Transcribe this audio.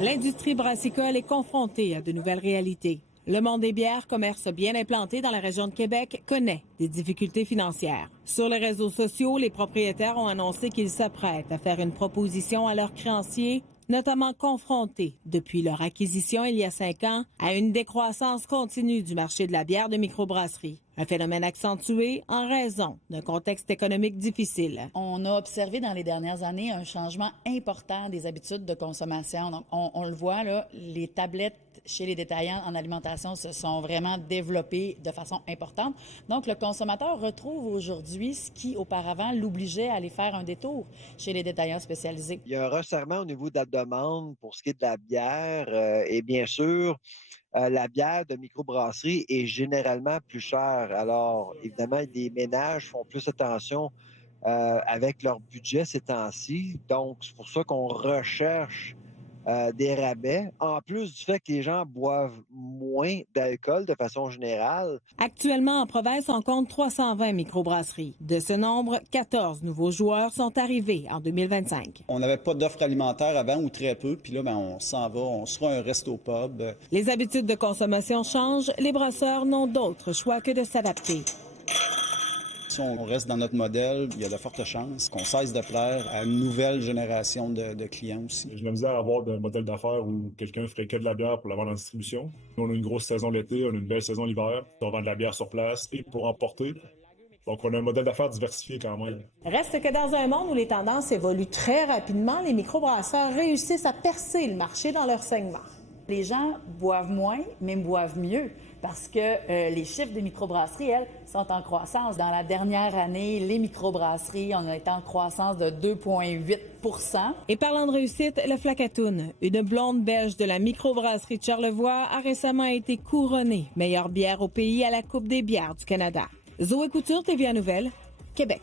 L'industrie brassicole est confrontée à de nouvelles réalités. Le monde des bières, commerce bien implanté dans la région de Québec, connaît des difficultés financières. Sur les réseaux sociaux, les propriétaires ont annoncé qu'ils s'apprêtent à faire une proposition à leurs créanciers, notamment confrontés, depuis leur acquisition il y a 5 ans, à une décroissance continue du marché de la bière de microbrasserie. Un phénomène accentué en raison d'un contexte économique difficile. On a observé dans les dernières années un changement important des habitudes de consommation. Donc, on le voit, là, les tablettes chez les détaillants en alimentation se sont vraiment développées de façon importante. Donc, le consommateur retrouve aujourd'hui ce qui, auparavant, l'obligeait à aller faire un détour chez les détaillants spécialisés. Il y a un resserrement au niveau de la demande pour ce qui est de la bière et bien sûr, la bière de microbrasserie est généralement plus chère. Alors, évidemment, des ménages font plus attention avec leur budget ces temps-ci. Donc, c'est pour ça qu'on recherche des rabais, en plus du fait que les gens boivent moins d'alcool de façon générale. Actuellement, en province, on compte 320 microbrasseries. De ce nombre, 14 nouveaux joueurs sont arrivés en 2025. On n'avait pas d'offres alimentaires avant ou très peu, puis là, on s'en va, on sera un resto-pub. Les habitudes de consommation changent, les brasseurs n'ont d'autre choix que de s'adapter. Si on reste dans notre modèle, il y a de fortes chances qu'on cesse de plaire à une nouvelle génération de clients aussi. J'ai la misère à avoir un modèle d'affaires où quelqu'un ferait que de la bière pour la vendre en distribution. Nous, on a une grosse saison l'été, on a une belle saison l'hiver. On vend de la bière sur place et pour emporter. Donc, on a un modèle d'affaires diversifié quand même. Reste que dans un monde où les tendances évoluent très rapidement, les microbrasseurs réussissent à percer le marché dans leur segment. Les gens boivent moins, mais boivent mieux, parce que les chiffres des microbrasseries, elles, sont en croissance. Dans la dernière année, les microbrasseries, on a été en croissance de 2,8 %. Et parlant de réussite, le Flacatoun, une blonde belge de la microbrasserie de Charlevoix, a récemment été couronnée meilleure bière au pays à la Coupe des bières du Canada. Zoé Couture, TVA Nouvelles, Québec.